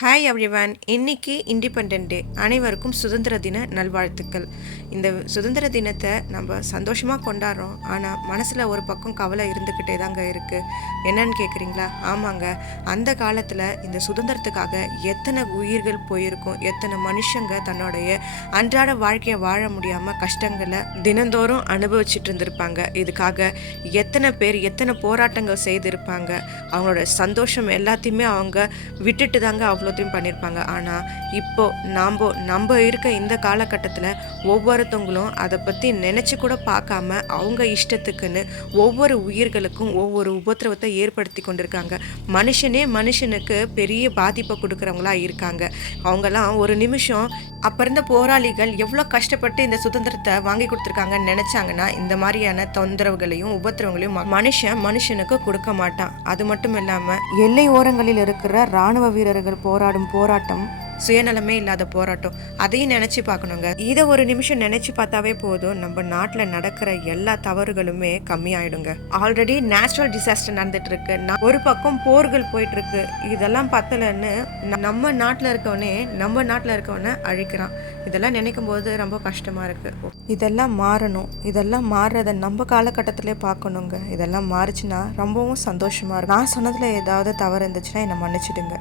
Hi everyone. இன்னைக்கு independent டே. அனைவருக்கும் சுதந்திர தின நல்வாழ்த்துக்கள். இந்த சுதந்திர தினத்தை நம்ம சந்தோஷமாக கொண்டாடுறோம். ஆனால் மனசில் ஒரு பக்கம் கவலை இருந்துக்கிட்டே தாங்க இருக்குது. என்னன்னு கேட்குறீங்களா? ஆமாங்க, அந்த காலத்தில் இந்த சுதந்திரத்துக்காக எத்தனை உயிர்கள் போயிருக்கும், எத்தனை மனுஷங்க தன்னுடைய அன்றாட வாழ்க்கையை வாழ முடியாமல் கஷ்டங்களை தினந்தோறும் அனுபவிச்சுட்டு இருந்திருப்பாங்க. இதுக்காக எத்தனை பேர் எத்தனை போராட்டங்கள் செய்திருப்பாங்க. அவங்களோட சந்தோஷம் எல்லாத்தையுமே அவங்க விட்டுட்டு தாங்க அவ்வளோத்தையும் பண்ணியிருப்பாங்க. ஆனால் இப்போ நம்ம இருக்க இந்த காலகட்டத்தில் ஒவ்வொருத்தவங்களும் அதை பற்றி நினச்சி கூட பார்க்காம அவங்க இஷ்டத்துக்குன்னு ஒவ்வொரு உயிர்களுக்கும் ஒவ்வொரு உபத்திரவத்தை ஏற்படுத்தி கொண்டிருக்காங்க. மனுஷனுக்கு பெரிய பாதிப்பை கொடுக்குறவங்களா இருக்காங்க. அவங்கெல்லாம் ஒரு நிமிஷம் அப்போ இருந்த போராளிகள் எவ்வளோ கஷ்டப்பட்டு இந்த சுதந்திரத்தை வாங்கி கொடுத்துருக்காங்கன்னு நினச்சாங்கன்னா இந்த மாதிரியான தொந்தரவுகளையும் உபத்திரவங்களையும் மனுஷனுக்கு கொடுக்க மாட்டான். அது மட்டும் இல்லாமல் எல்லை ஓரங்களில் இருக்கிற இராணுவ வீரர்கள் போராடும் போராட்டம் சுயநலமே இல்லாத போராட்டம். அதையும் நினைச்சு பார்க்கணுங்க. இதை ஒரு நிமிஷம் நினைச்சு பார்த்தாவே போதும், நம்ம நாட்டில் நடக்கிற எல்லா தவறுகளுமே கம்மியாயிடுங்க. ஆல்ரெடி நேச்சுரல் டிசாஸ்டர் நடந்துட்டு இருக்கு, ஒரு பக்கம் போர்கள் போயிட்டு இருக்கு. இதெல்லாம் பத்தலன்னு நம்ம நாட்டில் இருக்கவனே அழிக்கிறான். இதெல்லாம் நினைக்கும் போது ரொம்ப கஷ்டமா இருக்கு. இதெல்லாம் மாறணும். இதெல்லாம் மாறுறத நம்ம காலகட்டத்திலே பார்க்கணுங்க. இதெல்லாம் மாறுச்சுன்னா ரொம்பவும் சந்தோஷமா இருக்கும். நான் சொன்னதுல ஏதாவது தவறு இருந்துச்சுன்னா என்னை மன்னிச்சிடுங்க.